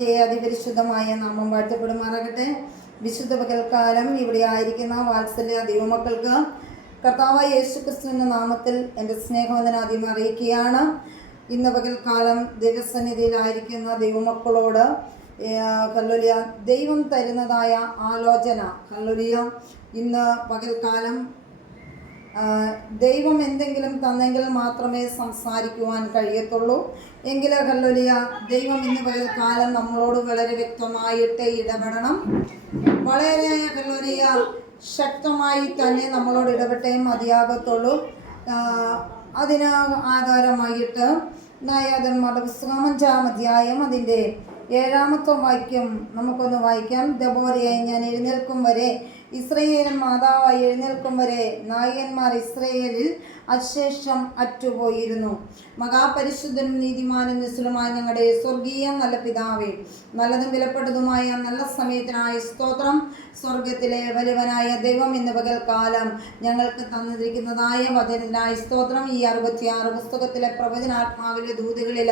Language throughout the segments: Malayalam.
അതിപരിശുദ്ധമായ നാമം വാഴ്ത്തപ്പെടുമാറാകട്ടെ. വിശുദ്ധ പകൽക്കാലം ഇവിടെ ആയിരിക്കുന്ന വാത്സല്യ ദൈവമക്കൾക്ക് കർത്താവായ യേശുക്രിസ്തുവിൻ്റെ നാമത്തിൽ എൻ്റെ സ്നേഹവന്ദനാദ്യം അറിയിക്കുകയാണ്. ഇന്ന് പകൽക്കാലം ദൈവസന്നിധിയിലായിരിക്കുന്ന ദൈവമക്കളോട് ഹല്ലേലൂയ ദൈവം തരുന്നതായ ആലോചന. ഹല്ലേലൂയ ഇന്ന് പകൽക്കാലം ദൈവം എന്തെങ്കിലും തന്നെങ്കിൽ മാത്രമേ സംസാരിക്കുവാൻ കഴിയത്തുള്ളൂ. എങ്കിൽ ഹല്ലേലൂയ ദൈവം ഇന്ന് പകൽക്കാലം നമ്മളോട് വളരെ വ്യക്തമായിട്ട് ഇടപെടണം. വളരെ ഹല്ലേലൂയ ശക്തമായി തന്നെ നമ്മളോട് ഇടപെട്ടേ മതിയാകത്തുള്ളൂ. അതിന് ആധാരമായിട്ട് ന്യായാധിപന്മാരുടെ പുസ്തകം 5-ാം അധ്യായം അതിൻ്റെ 7-ാമത്തെ വാക്യം നമുക്കൊന്ന് വായിക്കാം. ദെബോരയായി ഞാൻ എഴുന്നേൽക്കും വരെ, ഇസ്രയേലിൻ മാതാവായി എഴുന്നേൽക്കും വരെ നായകന്മാർ ഇസ്രയേലിൽ അശേഷം അറ്റുപോയിരുന്നു. മഹാപരിശുദ്ധനും നീതിമാനും നിസ്തുലമായ ഞങ്ങളുടെ സ്വർഗീയ നല്ല പിതാവേ, നല്ലതും വിലപ്പെട്ടതുമായ നല്ല സമയത്തിനായ സ്തോത്രം. സ്വർഗത്തിലെ വലുവനായ ദൈവം ഇന്ന് പകൽക്കാലം ഞങ്ങൾക്ക് തന്നിരിക്കുന്നതായ വചനത്തിനായ സ്തോത്രം. ഈ 66 പുസ്തകത്തിലെ പ്രവചനാത്മാവിലെ ദൂതുകളിൽ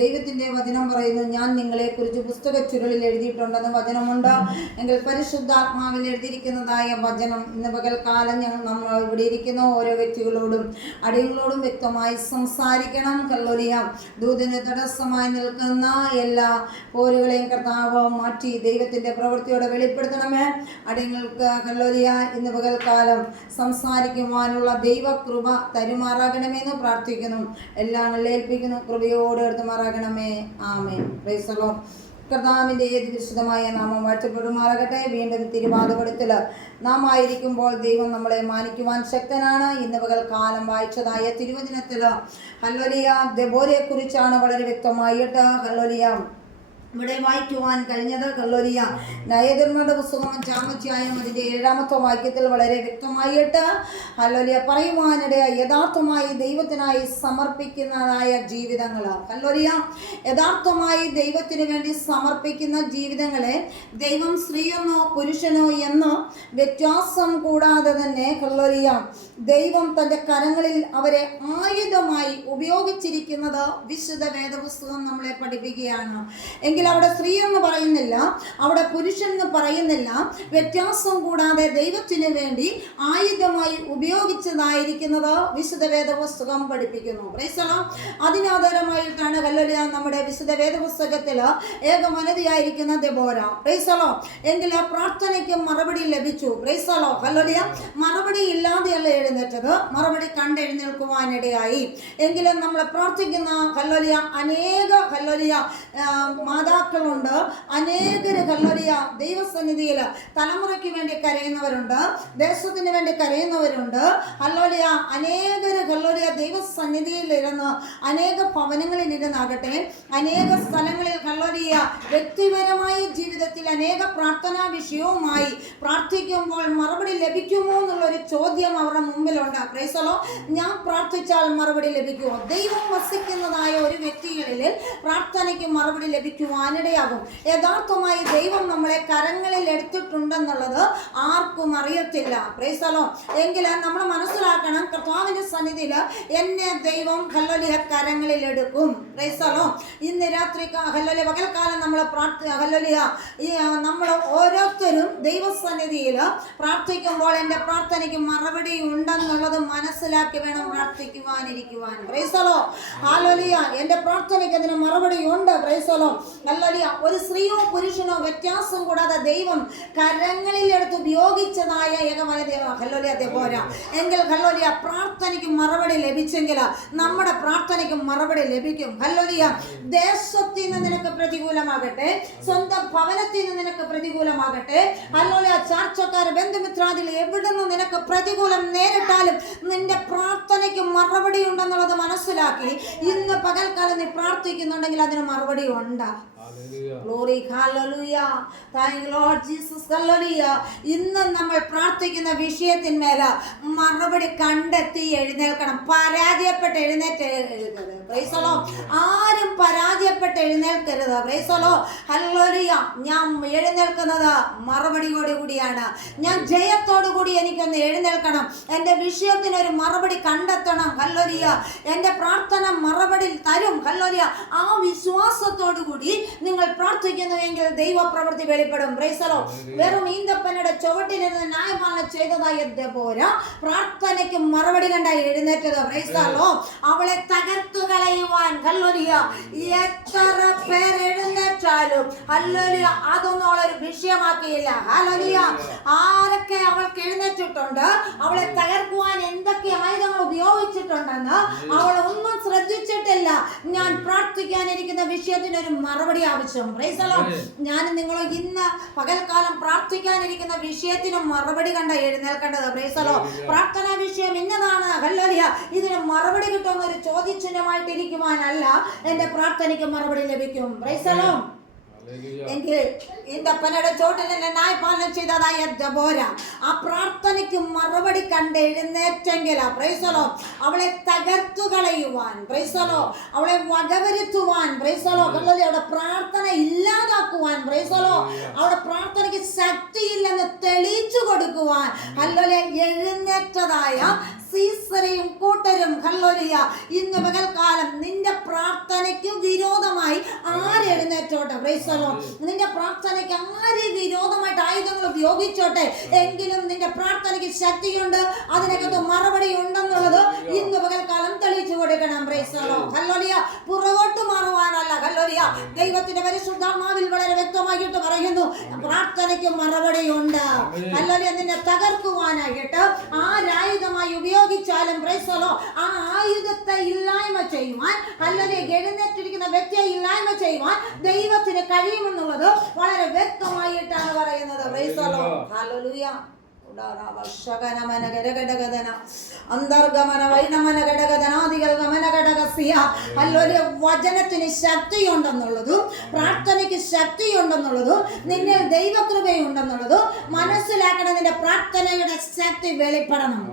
ദൈവത്തിൻ്റെ വചനം പറയുന്നു, ഞാൻ നിങ്ങളെക്കുറിച്ച് പുസ്തക ചുരുളിൽ എഴുതിയിട്ടുണ്ടെന്ന് വചനമുണ്ട്. എങ്കിൽ പരിശുദ്ധാത്മാവിൽ എഴുതിയിരിക്കുന്നതായ വചനം ഇന്ന് പകൽക്കാലം നമ്മൾ ഇവിടെ ഇരിക്കുന്ന ഓരോ വ്യക്തികളോടും അടിയങ്ങളോടും വ്യക്തമായി സംസാരിക്കണം. ഹല്ലേലൂയ ദൂതിന് തടസ്സമായി നിൽക്കുന്ന എല്ലാ പോരുകളെയും കർത്താവ് മാറ്റി ദൈവത്തിൻ്റെ പ്രവൃത്തിയോടെ വെളിപ്പെടുത്തണമേ. അടിയങ്ങൾക്ക് ഹല്ലേലൂയ ഇന്ന് പകൽക്കാലം സംസാരിക്കുവാനുള്ള ദൈവകൃപ തരുമാറാകണമെന്ന് പ്രാർത്ഥിക്കുന്നു. എല്ലാം ഏൽപ്പിക്കുന്നു. കൃപയോടെ എടുത്തുമാറാകണമേ. ആമേൻ. Praise the Lord. കർത്താവിൻ്റെ ഏത് വിശുദ്ധമായ നാമം വാഴ്ത്തപ്പെടുമാറാകട്ടെ. വീണ്ടും തിരുവാതിപടത്തിൽ നാം ആയിരിക്കുമ്പോൾ ദൈവം നമ്മളെ മാനിക്കുവാൻ ശക്തനാണ്. ഇന്ന് പകൽക്കാലം വായിച്ചതായ തിരുവചനത്തിൽ ഹല്ലേലൂയ ദെബോരയെക്കുറിച്ചാണ് വളരെ വ്യക്തമായിട്ട് ഹല്ലേലൂയ ഇവിടെ വായിക്കുവാൻ കഴിഞ്ഞത്. ഹല്ലേലൂയ ന്യായാധിപന്മാരുടെ പുസ്തകം 5-ാം അധ്യായം അതിൻ്റെ 7-ാമത്തെ വാക്യത്തിൽ വളരെ വ്യക്തമായിട്ട് ഹല്ലേലൂയ പറയുവാനിടയായി യഥാർത്ഥമായി ദൈവത്തിനായി സമർപ്പിക്കുന്നതായ ജീവിതങ്ങൾ. ഹല്ലേലൂയ യഥാർത്ഥമായി ദൈവത്തിന് വേണ്ടി സമർപ്പിക്കുന്ന ജീവിതങ്ങളെ ദൈവം സ്ത്രീയെന്നോ പുരുഷനോ എന്ന് വ്യത്യാസം കൂടാതെ തന്നെ ഹല്ലേലൂയ ദൈവം തൻ്റെ കരങ്ങളിൽ അവരെ ആയുധമായി ഉപയോഗിച്ചിരിക്കുന്നത് വിശുദ്ധ വേദപുസ്തകം നമ്മളെ പഠിപ്പിക്കുകയാണ്. എങ്കിൽ അവിടെ സ്ത്രീ എന്ന് പറയുന്നില്ല, അവിടെ പുരുഷൻ എന്ന് പറയുന്നില്ല. വ്യത്യാസം കൂടാതെ ദൈവത്തിന് വേണ്ടി ആയുധമായി ഉപയോഗിച്ചതായിരിക്കുന്നത് വിശുദ്ധ വേദപുസ്തകം പഠിപ്പിക്കുന്നു. Praise the Lord. അതിനാധാരമായിട്ടാണ് ഹല്ലേലൂയ നമ്മുടെ വിശുദ്ധ വേദപുസ്തകത്തിൽ ഏകവനിതയായിരിക്കുന്ന ദെബോര. Praise the Lord. എങ്കിൽ ആ പ്രാർത്ഥനയ്ക്ക് മറുപടി ലഭിച്ചു. Price the Lord. ഹല്ലേലൂയ മറുപടി ഇല്ലാതെയല്ല എഴുന്നേറ്റത്, മറുപടി കണ്ടെഴുന്നേൽക്കുവാനിടയായി. എങ്കിലും നമ്മൾ പ്രാർത്ഥിക്കുന്ന ഹല്ലേലൂയ അനേക ഹല്ലേലൂയ മാതാക്കളുണ്ട്. അനേകര് ഹല്ലേലൂയ ദൈവസന്നിധിയിൽ തലമുറയ്ക്ക് വേണ്ടി കരയുന്നവരുണ്ട്, ദേശത്തിന് വേണ്ടി കരയുന്നവരുണ്ട്. ഹല്ലേലൂയ അനേകര് ഹല്ലേലൂയ ദൈവസന്നിധിയിൽ ഇരുന്ന് അനേക ഭവനങ്ങളിൽ ഇരുന്നാകട്ടെ അനേക സ്ഥലങ്ങളിൽ ഹല്ലേലൂയ വ്യക്തിപരമായ ജീവിതത്തിൽ അനേക പ്രാർത്ഥനാ വിഷയവുമായി പ്രാർത്ഥിക്കുമ്പോൾ മറുപടി ലഭിക്കുമോ എന്നുള്ളൊരു ചോദ്യം അവരുടെ മുമ്പിലുണ്ട്. Price the Lord. ഞാൻ പ്രാർത്ഥിച്ചാൽ മറുപടി ലഭിക്കുമോ? ദൈവം വസിക്കുന്നതായ ഒരു വ്യക്തികളിൽ പ്രാർത്ഥനയ്ക്ക് മറുപടി ലഭിക്കുവാനിടയാകും. യഥാർത്ഥമായി ദൈവം നമ്മളെ കരങ്ങളിൽ എടുത്തിട്ടുണ്ടെന്നുള്ളത് ആർക്കും അറിയത്തില്ല. Price the Lord. എങ്കിൽ നമ്മൾ മനസ്സിലാക്കണം, കർത്താവിൻ്റെ സന്നിധിയിൽ എന്നെ ദൈവം ഹല്ലേലൂയ കരങ്ങളിൽ എടുക്കും. Price the Lord. ഇന്ന് രാത്രി ഹല്ലേലൂയ പകൽക്കാലം നമ്മൾ ഹല്ലേലൂയ നമ്മൾ ഓരോരുത്തരും ദൈവസന്നിധിയിൽ പ്രാർത്ഥിക്കുമ്പോൾ എൻ്റെ പ്രാർത്ഥനയ്ക്ക് മറുപടി ഉണ്ടെന്നുള്ളത് മനസ്സിലാക്കി വേണം പ്രാർത്ഥിക്കുവാനിരിക്കുവാൻ. Praise the Lord. ഹല്ലേലൂയ എൻ്റെ പ്രാർത്ഥനയ്ക്ക് അതിന് മറുപടി ഉണ്ട്. Price the Lord. ഹല്ലേലൂയ ഒരു സ്ത്രീയോ പുരുഷനോ വ്യത്യാസം കൂടാതെ ദൈവം കരങ്ങളിൽ എടുത്ത് ഉപയോഗിച്ചതായ ഏകവനിത ഹല്ലേലൂയ ദെബോര. എങ്കിൽ ഹല്ലേലൂയ പ്രാർത്ഥനയ്ക്ക് മറുപടി ലഭിച്ചെങ്കിൽ നമ്മുടെ പ്രാർത്ഥനയ്ക്ക് മറുപടി ലഭിക്കും. ഹല്ലേലൂയ ദേശത്തിൽ നിന്ന് നിനക്ക് പ്രതികൂലമാകട്ടെ, സ്വന്തം ഭവനത്തിൽ നിന്ന് നിനക്ക് പ്രതികൂലമാകട്ടെ, ഹല്ലേലൂയ ചാർച്ചക്കാർ ബന്ധുമിത്രാദികൾ എവിടെ നിന്ന് നിനക്ക് പ്രതികൂലം നേരിട്ടാലും നിന്റെ പ്രാർത്ഥനയ്ക്ക് മറുപടി ഉണ്ടെന്നുള്ളത് മനസ്സിലാക്കി ഇന്ന് പകൽക്കാലം നീ പ്രാർത്ഥിക്കുന്നുണ്ടെങ്കിൽ അതിന് മറുപടി ഉണ്ട്. Glory, hallelujah. Thank you Lord Jesus, hallelujah. ഇന്ന് നമ്മൾ പ്രാർത്ഥിക്കുന്ന വിഷയത്തിന്മേൽ മറുപടി കണ്ടെത്തി എഴുന്നേൽക്കണം. പരാജയപ്പെട്ട് എഴുന്നേൽക്കരുത്. Praise the Lord. ആരും പരാജയപ്പെട്ട് എഴുന്നേൽക്കരുത്. Praise the Lord. ഹല്ലേലൂയ. ഞാൻ എഴുന്നേൽക്കുന്നത് മറുപടിയോട് കൂടിയാണ്. ഞാൻ ജയത്തോടു കൂടി എനിക്കൊന്ന് എഴുന്നേൽക്കണം. എൻ്റെ വിഷയത്തിനൊരു മറുപടി കണ്ടെത്തണം. ഹല്ലേലൂയ. എൻ്റെ പ്രാർത്ഥന മറുപടി തരും. ഹല്ലേലൂയ. ആ വിശ്വാസത്തോടു കൂടി നിങ്ങൾ പ്രാർത്ഥിക്കുന്നുവെങ്കിൽ ദൈവപ്രവൃത്തി വെളിപ്പെടും. Praise the Lord. വെറും ഈന്തപ്പനയുടെ ചുവട്ടിലിരുന്ന് ന്യായപാലനം ചെയ്തതായ ദെബോര പ്രാർത്ഥനയ്ക്ക് മറുപടി കണ്ടായി എഴുന്നേറ്റത്. Praise the Lord. അവളെ തകർത്തു കളയുവാൻ ഹല്ലേലൂയ എത്ര പേർ എഴുന്നേറ്റാലും ഹല്ലേലൂയ അതൊന്നും അവളൊരു വിഷയമാക്കിയില്ല. ഹല്ലേലൂയ. ആരൊക്കെ അവൾക്ക് എഴുന്നേറ്റിട്ടുണ്ട്, അവളെ തകർക്കുവാൻ എന്തൊക്കെ ആയുധങ്ങൾ ഉപയോഗിച്ചിട്ടുണ്ടെന്ന് അവൾ ഒന്നും ശ്രദ്ധിച്ചിട്ടില്ല. ഞാൻ പ്രാർത്ഥിക്കാനിരിക്കുന്ന വിഷയത്തിന് ഒരു മറുപടി ആവശ്യം. Price the Lord. ഞാൻ നിങ്ങൾ ഇന്ന് പകൽക്കാലം പ്രാർത്ഥിക്കാനിരിക്കുന്ന വിഷയത്തിന് മറുപടി കണ്ട എഴുന്നേൽക്കേണ്ടത്. Price the Lord. പ്രാർത്ഥനാ വിഷയം ഇന്നതാണ്. ഹല്ലേലൂയ. ഇതിന് മറുപടി കിട്ടുന്ന ഒരു ചോദ്യചിഹ്നമായിട്ട് ഇരിക്കുവാനല്ല, എന്റെ പ്രാർത്ഥനയ്ക്ക് മറുപടി ലഭിക്കും. Price the Lord. എങ്കിൽ ഈന്തപ്പനയുടെ ചോട്ടിൽ ന്യായപാലനം ചെയ്തതായ ദെബോര ആ പ്രാർത്ഥനയ്ക്ക് മറുപടി കണ്ട് എഴുന്നേറ്റെങ്കിൽ പ്രൈസ് ദി ലോർഡ് അവളെ തകർത്തു കളയുവാൻ, പ്രൈസ് ദി ലോർഡ് അവളെ വകവരുത്തുവാൻ, പ്രൈസ് ദി ലോർഡ് ഹല്ലേലൂയ അവളുടെ പ്രാർത്ഥന ഇല്ലാതാക്കുവാൻ, പ്രൈസ് ദി ലോർഡ് അവളുടെ പ്രാർത്ഥനയ്ക്ക് ശക്തിയില്ലെന്ന് തെളിയിച്ചു കൊടുക്കുവാൻ ഹല്ലേലൂയ എഴുന്നേറ്റതായ സീസറയും കൂട്ടരും ഹല്ലേലൂയ ഇന്ന് പകൽക്കാലം നിന്റെ പ്രാർത്ഥനയ്ക്ക് വിരോധമായി ആരെഴുന്നേറ്റോട്ടെ. Price the Lord. നിന്റെ പ്രാർത്ഥനയ്ക്ക് ആര് വിരോധമായിട്ട് ആയുധങ്ങൾ ഉപയോഗിച്ചോട്ടെ, എങ്കിലും നിന്റെ പ്രാർത്ഥനയ്ക്ക് ശക്തിയുണ്ട്, അതിനകത്ത് മറുപടി ഉണ്ടെന്നുള്ളത് ഇന്ന് പകൽക്കാലം തെളിയിച്ചു കൊടുക്കണം. Price the Lord. ഹല്ലേലൂയ. പുറകോട്ട് മാറുവാനല്ല. ഹല്ലേലൂയ. ദൈവത്തിന്റെ പരിശുദ്ധാത്മാവിൽ വളരെ വ്യക്തമായിട്ട് പറയുന്നു, പ്രാർത്ഥനയ്ക്ക് മറുപടി ഉണ്ട്. ഹല്ലേലൂയ. നിന്നെ തകർക്കുവാനായിട്ട് ആരായുധമായി ഉപയോഗിച്ചാലും പ്രൈസ് ദി ലോർഡ് ആ ആയുധത്തെ ഇല്ലായ്മ ചെയ്യുവാൻ, ഹല്ലേലൂയ എഴുന്നേറ്റിരിക്കുന്ന വ്യക്തിയെ ഇല്ലായ്മ ചെയ്യുവാൻ ദൈവത്തിന് കഴിയുമെന്നുള്ളത് വളരെ വ്യക്തമായിട്ടാണ് പറയുന്നത്. Price the Lord. ഹല്ലേലൂയ. വചനത്തിന് ശക്തിയുണ്ടെന്നുള്ളതും പ്രാർത്ഥനയ്ക്ക് ശക്തിയുണ്ടെന്നുള്ളതും നിന്നിൽ ദൈവകൃപയുണ്ടെന്നുള്ളതും മനസ്സിലാക്കണം. നിന്റെ പ്രാർത്ഥനയുടെ ശക്തി വെളിപ്പെടണം.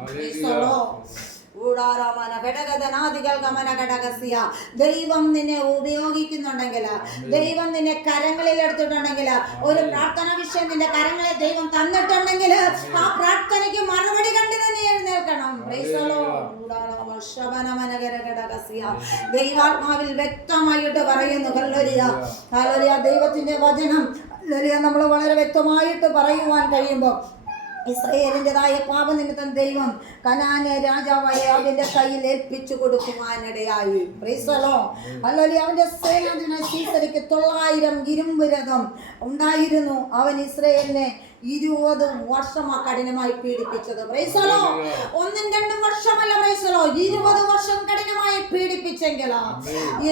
ദൈവം നിന്നെ ഉപയോഗിക്കുന്നുണ്ടെങ്കിൽ, ദൈവം നിന്നെ കരങ്ങളിൽ എടുത്തിട്ടുണ്ടെങ്കിൽ, ഒരു പ്രാർത്ഥന വിഷയം നിന്റെ കരങ്ങളെ ദൈവം തന്നിട്ടുണ്ടെങ്കിൽ ആ പ്രാർത്ഥനയ്ക്ക് മറുപടി കണ്ട് തന്നെ എഴുന്നേൽക്കണം. ദൈവാത്മാവിൽ വ്യക്തമായിട്ട് പറയുന്നു. ഹല്ലേലൂയ. ഹല്ലേലൂയ. ദൈവത്തിന്റെ വചനം നമ്മൾ വളരെ വ്യക്തമായിട്ട് പറയുവാൻ കഴിയുമ്പോൾ ഇസ്രായേലിൻ്റെതായ പാപനിമിത്തം ദൈവം കനാനെ രാജാവായ അവന്റെ കയ്യിൽ ഏൽപ്പിച്ചു കൊടുക്കുവാനിടയായി. Praise the Lord. ഹല്ലേലൂയ. അവന്റെ സേനാധിപനായ സീസരയ്ക്ക് 900 ഇരുമ്പ് രഥം ഉണ്ടായിരുന്നു. അവൻ ഇസ്രായേലിനെ 20 വർഷം കഠിനമായി പീഡിപ്പിച്ചത്. Praise the Lord. 1-2 വർഷമല്ല, പ്രൈസ് ദി ലോർഡ് 20 വർഷം കഠിനമായി പീഡിപ്പിച്ചെങ്കിലോ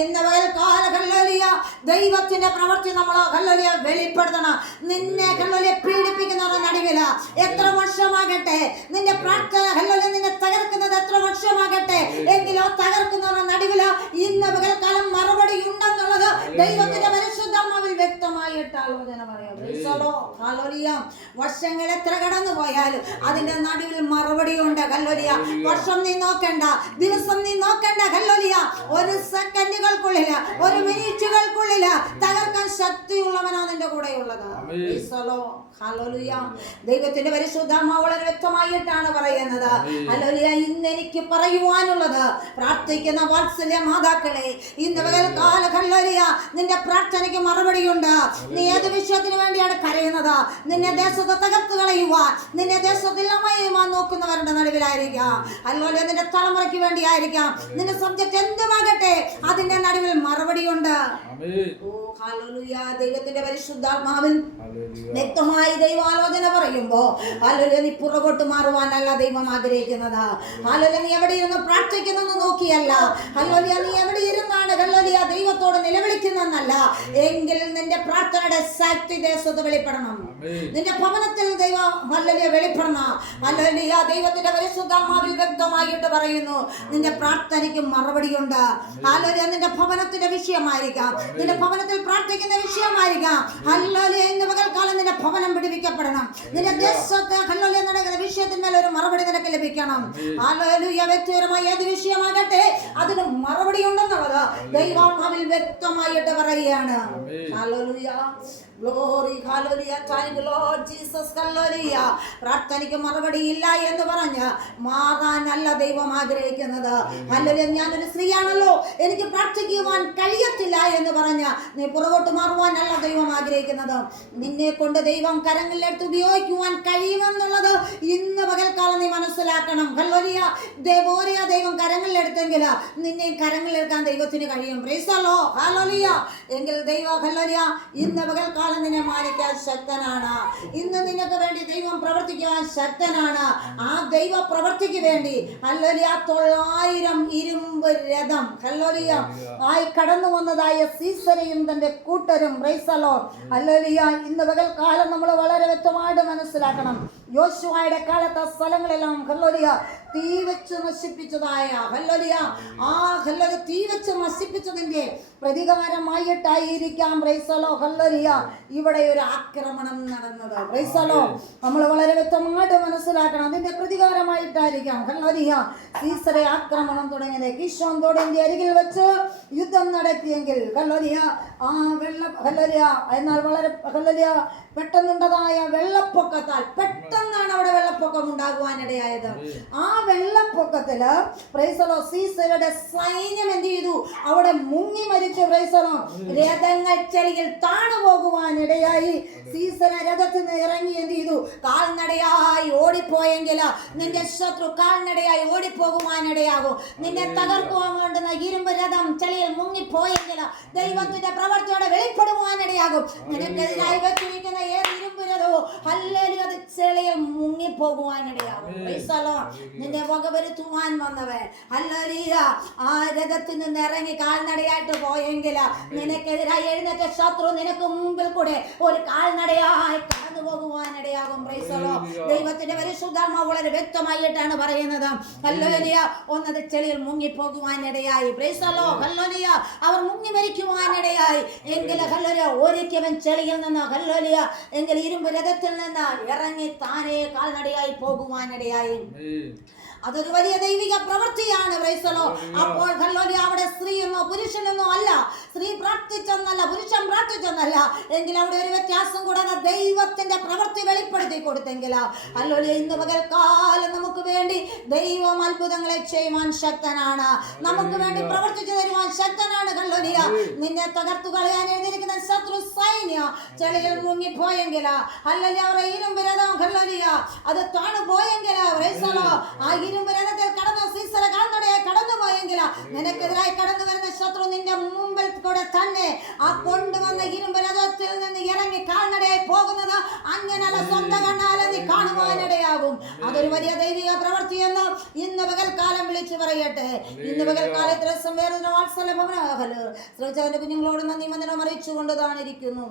ഇന്ന് പകൽക്കാല ഹല്ലേലൂയ ദൈവത്തിന്റെ പ്രവൃത്തി നമ്മൾ ഹല്ലേലൂയ വെളിപ്പെടുത്തണം. നിന്നെ ഹല്ലേലൂയ പീഡിപ്പിക്കുന്നവരുടെ നടുവിൽ എത്ര വർഷമാകട്ടെ, നിന്റെ പ്രാർത്ഥന ഹല്ലേലൂയ നിന്നെ തകർക്കുന്നത് എത്ര വർഷമാകട്ടെ, എങ്കിലോ തകർക്കുന്നവരുടെ നടുവിൽ ഇന്ന് പകൽക്കാലം മറുപടി ഉണ്ടെന്നുള്ളത് ദൈവത്തിന്റെ പരിശുദ്ധാത്മാവിൽ വ്യക്തമായിട്ട് ആലോചന പറയാം. Price the Lord. ഹല്ലേലൂയ. വർഷങ്ങൾ എത്ര കടന്നു പോയാലും അതിന്റെ നടുവിൽ മറുപടി ഉണ്ട്. ഹല്ലേലൂയ. വർഷം നീ നോക്കണ്ട, ദിവസം നീ നോക്കണ്ട. ഹല്ലേലൂയ. ഒരു സെക്കൻഡുകൾക്കുള്ളിൽ, ഒരു മിനിറ്റുകൾക്കുള്ളിൽ തകർക്കാൻ ശക്തിയുള്ളവനാ നിന്റെ കൂടെ ഉള്ളത്. ഹല്ലേലൂയ. ദൈവത്തിന്റെ പരിശുദ്ധാത്മാവ് വളരെ വ്യക്തമായിട്ടാണ് പറയുന്നത്. ഹല്ലേലൂയ. ഇന്ന് എനിക്ക് പറയുവാനുള്ളത്, പ്രാർത്ഥിക്കുന്ന വാത്സല്യ മാതാക്കളെ, ഇന്ന് പകൽക്കാല ഹല്ലേലൂയ നിന്റെ പ്രാർത്ഥനയ്ക്ക് മറുപടിയുണ്ട്. നീ ഏത് വിഷയത്തിന് വേണ്ടിയാണ് കരയുന്നത്? നിന്നെ ദേശത്ത് തകർത്ത് കളയുവാൻ, നിന്നെ ദേശത്തില്ലമയുവാൻ നോക്കുന്നവരുടെ നടുവിലായിരിക്കാം. ഹല്ലേലൂയ. നിന്റെ തലമുറയ്ക്ക് വേണ്ടിയായിരിക്കാം. നിന്റെ സബ്ജക്ട് എന്തുമാകട്ടെ, അതിന്റെ നടുവിൽ മറുപടിയുണ്ട്. ഹല്ലേലൂയ. ദൈവത്തിന്റെ പരിശുദ്ധാത്മാവിൽ വ്യക്തമായി ദൈവാലോചന പറയുമ്പോ ഹല്ലേലൂയ നീ പുറകോട്ട് മാറുവാനല്ല ദൈവം ആഗ്രഹിക്കുന്നത്. ഹല്ലേലൂയ നീ എവിടെ ഇരുന്ന് പ്രാർത്ഥിക്കുന്നെന്ന് നോക്കിയല്ല, ഹല്ലേലൂയ നീ എവിടെ ഇരുന്നാണ് ഹല്ലേലൂയ ദൈവത്തോട് നിലവിളിക്കുന്നല്ല, എങ്കിൽ നിന്റെ പ്രാർത്ഥനയുടെ ശക്തി ദേശത്ത് വെളിപ്പെടണം. നിന്റെ ഭവനത്തിൽ ദൈവം ഹല്ലേലൂയ വെളിപ്പെടണം. ഹല്ലേലൂയ. ദൈവത്തിന്റെ പരിശുദ്ധാത്മാവിൽ വ്യക്തമായിട്ട് പറയുന്നു, നിന്റെ പ്രാർത്ഥനയ്ക്ക് മറുപടിയുണ്ട്. ഹല്ലേലൂയ. നിന്റെ ഭവനത്തിന്റെ വിഷയമായിരിക്കാം, നിന്റെ ഭവനത്തിൽ പ്രാർത്ഥിക്കുന്ന വിഷയമായിരിക്കാം. ഹല്ലേലൂയ. ഇന്ന് പകൽക്കാലം നിന്റെ ഭവനം പിടിപ്പിക്കപ്പെടണം. നിന്റെ ദേശത്ത് ഹല്ലേലൂയ നടക്കുന്ന വിഷയത്തിന്മേൽ ഒരു മറുപടി നിനക്ക് ലഭിക്കണം. ഹല്ലേലൂയ. വ്യക്തിപരമായ ഏത് വിഷയമാകട്ടെ അതിന് മറുപടി ഉണ്ടെന്നുള്ളത് ദൈവാത്മാവിൽ വ്യക്തമായിട്ട് പറയുകയാണ്. Hallelujah. Hallelujah. Glory, hallelujah. Thank you, Lord Jesus. Hallelujah. പ്രാർത്ഥനയ്ക്ക് മറുപടിയില്ല എന്ന് പറഞ്ഞ് മാറാനല്ല ദൈവം ആഗ്രഹിക്കുന്നത്. ഹല്ലേലൂയ. ഞാനൊരു സ്ത്രീയാണല്ലോ, എനിക്ക് പ്രാർത്ഥിക്കുവാൻ കഴിയത്തില്ല എന്ന് പറഞ്ഞ് നീ പുറകോട്ട് മാറുവാനല്ല ദൈവം ആഗ്രഹിക്കുന്നത്. നിന്നെ കൊണ്ട് ദൈവം കരങ്ങളിലെടുത്ത് ഉപയോഗിക്കുവാൻ കഴിയുമെന്നുള്ളത് ഇന്ന് പകൽക്കാലം നീ മനസ്സിലാക്കണം. ഹല്ലേലൂയ. ദൈവം കരങ്ങളിലെടുത്തെങ്കിൽ നിന്നെ കരങ്ങളിലെടുക്കാൻ ദൈവത്തിന് കഴിയും. Price the Lord. ഹല്ലേലൂയ. എങ്കിൽ ദൈവം ഹല്ലേലൂയ ഇന്ന് പകൽക്കാലം നിന്നെ മാനിക്കാൻ ശക്തനാണ്. ഇന്ന് നിനക്ക് വേണ്ടി ദൈവം പ്രവർത്തിക്കുവാൻ ശക്തനാണ്. ആ ദൈവ പ്രവർത്തിക്ക് വേണ്ടി ഹല്ലേലൂയ 900 ഇരുമ്പ് രഥം ഹല്ലേലൂയ ആയി കടന്നു വന്നതായ സീസരയും തന്റെ കൂട്ടരും. Price the Lord. ഹല്ലേലൂയ. ഇന്ന് പകൽക്കാലം നമ്മൾ വളരെ വ്യക്തമായിട്ട് മനസ്സിലാക്കണം. യോശുവയുടെ കാലത്തെ സ്ഥലങ്ങളെല്ലാം ഹല്ലേലൂയ തീ വെച്ച് നശിപ്പിച്ചതായ ഹല്ലേലൂയ ആ ഹല്ലേലൂയ തീ വെച്ച് നശിപ്പിച്ചതിന്റെ പ്രതികാരമായിട്ടായിരിക്കാം പ്രൈസ് ദി ലോർഡ് ഹല്ലേലൂയ ഇവിടെ ഒരു ആക്രമണം നടന്നത്. Price the Lord. നമ്മൾ വളരെ വ്യക്തമായിട്ട് മനസ്സിലാക്കണം. അതിന്റെ പ്രതികാരമായിട്ടായിരിക്കാം ഹല്ലേലൂയ സീസറെ ആക്രമണം തുടങ്ങിയത്. കിഷോൻ തോടിന്റെ അരികിൽ വെച്ച് യുദ്ധം നടത്തിയെങ്കിൽ ഹല്ലേലൂയ ആ ഹല്ലേലൂയ എന്നാൽ വളരെ ഹല്ലേലൂയ പെട്ടെന്നുണ്ടതായ വെള്ളപ്പൊക്കത്താൽ പെട്ടെന്നാണ് അവിടെ വെള്ളപ്പൊക്കം ഉണ്ടാകുവാനിടയായത്. ആ വെള്ളപ്പൊക്കത്തില് പ്രൈസ് ദി ലോർഡ് സീസറുടെ സൈന്യം എന്ത് ചെയ്തു? അവിടെ മുങ്ങി മരിച്ചു. Price the Lord. രഥങ്ങൾ ചെളിയിൽ താണു പോകുവാനിടയായി. സീസര രഥത്തിൽ നിന്ന് ഇറങ്ങി എന്ത് ചെയ്തു? കാൽനടയായി ഓടിപ്പോയെങ്കിൽ നിന്റെ ശത്രു കാൽനടയായി ഓടിപ്പോകുവാനിടയാകും. നിന്നെ തകർക്കുവാൻ വേണ്ടുന്ന ഇരുമ്പ് രഥം ചെളിയിൽ മുങ്ങിപ്പോയെങ്കിൽ ദൈവത്തിന്റെ പ്രവർത്തിയോടെ വെളിപ്പെടുവാനിടയാകും. നിനക്കെതിരായി വെച്ചിരിക്കുന്ന ഏത് ഇരുമ്പ് രഥവും ഹല്ലേലൂയ അത് ചെളിയിൽ മുങ്ങിപ്പോകുവാനിടയാകും. Price the Lord. നിന്നെ വകവരുത്തുവാൻ വന്നവൻ ഹല്ലേലൂയ ആ രഥത്തിൽ നിന്ന് ഇറങ്ങി കാൽനടയായിട്ട് പോയെങ്കിൽ നിനക്കെതിരായി എഴുന്നേറ്റ ശത്രു നിനക്ക് മുമ്പിൽ കൂടെ ഒരു കാൽനടയായി കടന്നു പോകുവാനിടയാകും. Price the Lord. ദൈവത്തിന്റെ പരിശുദ്ധാത്മാവ് വളരെ വ്യക്തമായിട്ടാണ് പറയുന്നത്. ഹല്ലേലൂയ ഒന്നത് ചെളിയിൽ മുങ്ങിപ്പോകുവാനിടയായി. Praise the Lord. ഹല്ലേലൂയ അവർ മുങ്ങി മരിക്കുവാനിടയായി. എങ്കിൽ ഹല്ലേലൂയ ഒരിക്കവൻ ചെളിയിൽ നിന്ന് ഹല്ലേലൂയ എങ്കിൽ ഇരുമ്പ് രഥത്തിൽ നിന്ന് ഇറങ്ങി താനേ കാൽനടയായി പോകുവാനിടയായി. അതൊരു വലിയ ദൈവിക പ്രവൃത്തിയാണ്. Price the Lord. അപ്പോൾ ഹല്ലേലൂയ അവിടെ സ്ത്രീയെന്നോ പുരുഷനെന്നോ അല്ല, സ്ത്രീ പ്രാർത്ഥിച്ചെന്നല്ല, പുരുഷൻ പ്രാർത്ഥിച്ചെന്നല്ല, എങ്കിൽ അവിടെ ഒരു വ്യത്യാസം കൂടാതെ ദൈവത്തിന്റെ പ്രവൃത്തി വെളിപ്പെടുത്തി കൊടുത്തെങ്കിൽ ഹല്ലേലൂയ ഇന്ന് പകൽക്കാലം നമുക്ക് വേണ്ടി ദൈവം അത്ഭുതങ്ങളെ ചെയ്യുവാൻ ശക്തനാണ്. നമുക്ക് വേണ്ടി പ്രവർത്തിച്ചു തരുവാൻ ശക്തനാണ്. ഹല്ലേലൂയ. നിന്നെ തകർത്തു കളയാൻ എഴുതിയിരിക്കുന്ന ശത്രു സൈന്യം ചെളിയിൽ മുങ്ങിപ്പോയെങ്കിൽ ഹല്ലേലൂയ അവരുടെ ഇരുമ്പ് രഥം ഹല്ലേലൂയ അത് താണു പോയെങ്കിൽ പ്രൈസ് ദി ലോർഡ് ആ ഇരുമ്പ് രഥത്തിൽ കടന്നു സീസര കാൽനടയായി കടന്നു പോയെങ്കിൽ നിനക്കെതിരായി കടന്നു വരുന്ന ശത്രു നിന്റെ മുമ്പിൽ കൂടെ തന്നെ ആ കൊണ്ടുവന്ന ഇരുമ്പ് രഥത്തിൽ നിന്ന് ഇറങ്ങി കാൽനടയായി പോകുന്നത് അങ്ങനല്ല സ്വന്തം കണ്ണാലെ നീ കാണുവാനിടയാകും. അതൊരു വലിയ ദൈവിക പ്രവൃത്തിയെന്ന് ഇന്ന് പകൽക്കാലം വിളിച്ചു പറയട്ടെ. ഇന്ന് പകൽക്കാലത്തിൽ വാത്സല്യ ഭവന ശ്രമിച്ചവന്റെ കുഞ്ഞുങ്ങളോട് നന്ദി വന്ദനം അറിയിച്ചുകൊണ്ട് താണിരിക്കുന്നു.